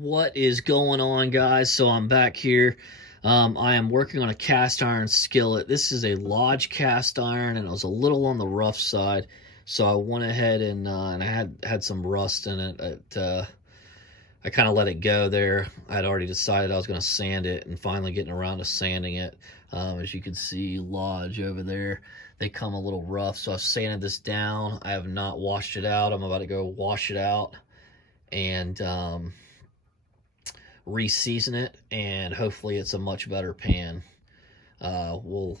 What is going on, guys? So I'm back here. I am working on a cast iron skillet. This is a Lodge cast iron, and it was a little on the rough side. So I went ahead and I had some rust in it. I kind of let it go there. I'd already decided I was going to sand it, and finally getting around to sanding it. As you can see, Lodge over there, they come a little rough. So I've sanded this down. I have not washed it out. I'm about to go wash it out and re-season it, and hopefully it's a much better pan. We'll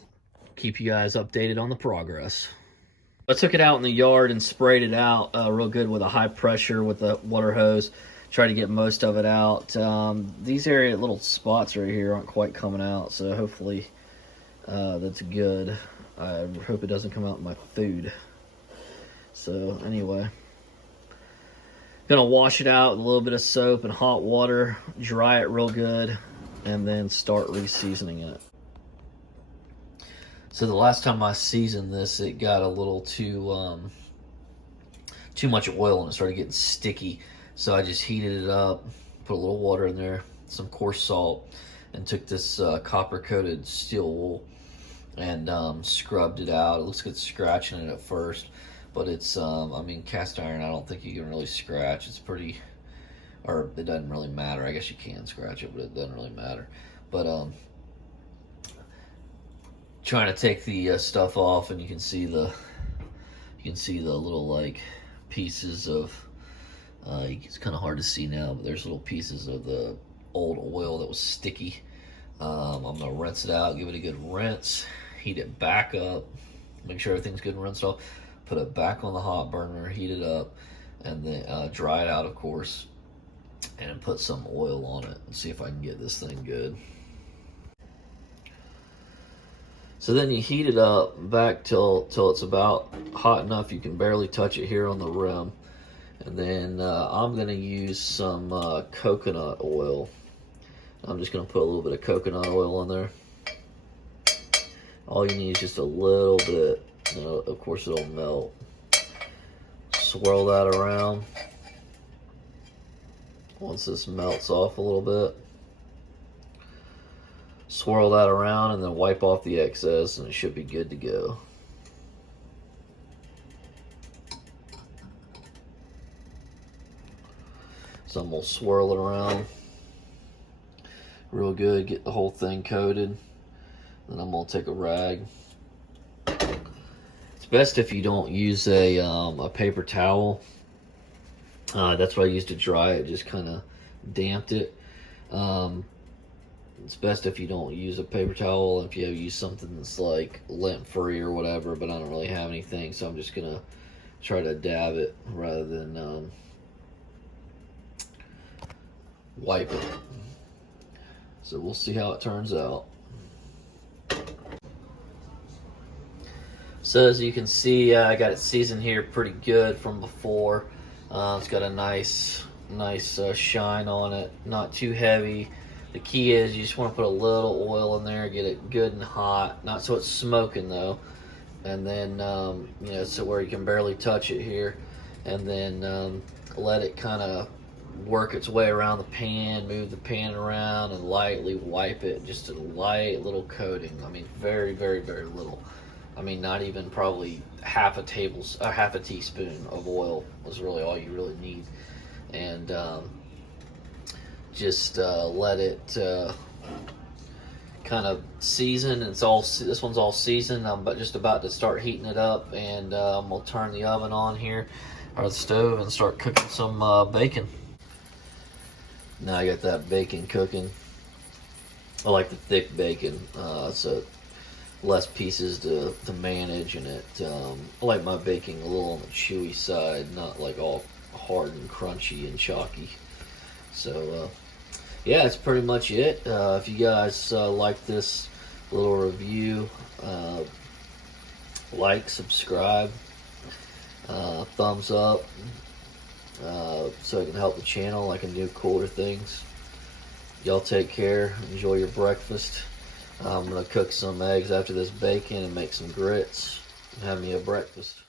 keep you guys updated on the progress. I took it out in the yard and sprayed it out real good with a high pressure with a water hose. Try to get most of it out. These little spots right here aren't quite coming out, so hopefully that's good. I hope it doesn't come out in my food. So anyway, gonna wash it out with a little bit of soap and hot water, dry it real good, and then start re-seasoning it. So the last time I seasoned this, it got a little too much oil and it started getting sticky. So I just heated it up, put a little water in there, some coarse salt, and took this copper-coated steel wool and scrubbed it out. It looks good scratching it at first, but it's, I mean, cast iron, I don't think you can really scratch. It's pretty, or it doesn't really matter. I guess you can scratch it, but it doesn't really matter. But trying to take the stuff off, and you can see the little like pieces of, it's kind of hard to see now, but there's little pieces of the old oil that was sticky. I'm gonna rinse it out, give it a good rinse, heat it back up, make sure everything's good and rinsed off. Put it back on the hot burner, heat it up, and then dry it out, of course, and put some oil on it and see if I can get this thing good. So then you heat it up back till it's about hot enough you can barely touch it here on the rim. And then I'm going to use some coconut oil. I'm just going to put a little bit of coconut oil on there. All you need is just a little bit. Of course it'll melt. Swirl that around. Once this melts off a little bit, swirl that around and then wipe off the excess, and it should be good to go. So I'm going to swirl it around real good, get the whole thing coated. Then I'm going to take a rag. It's best if you don't use a paper towel. That's what I used to dry it, just kind of damped it. It's best if you don't use a paper towel, if you use something that's like lint free or whatever, but I don't really have anything, so I'm just gonna try to dab it rather than wipe it. So we'll see how it turns out. So as you can see, I got it seasoned here pretty good from before. It's got a nice shine on it, not too heavy. The key is you just want to put a little oil in there, get it good and hot, not so it's smoking though, and then so where you can barely touch it here, and then let it kind of work its way around the pan, move the pan around, and lightly wipe it, just a light little coating. I mean, very, very, very little. I mean, not even probably half a teaspoon of oil is really all you really need, and just let it kind of season. This one's all seasoned. I'm just about to start heating it up, and I'm gonna turn the oven on here, or the stove, and start cooking some bacon. Now I got that bacon cooking. I like the thick bacon, so less pieces to manage, and I like my bacon a little on the chewy side, not like all hard and crunchy and chalky. So yeah, that's pretty much it. If you guys like this little review, like, subscribe, thumbs up, so it can help the channel. I can do cooler things. Y'all take care. Enjoy your breakfast. I'm going to cook some eggs after this bacon and make some grits and have me a breakfast.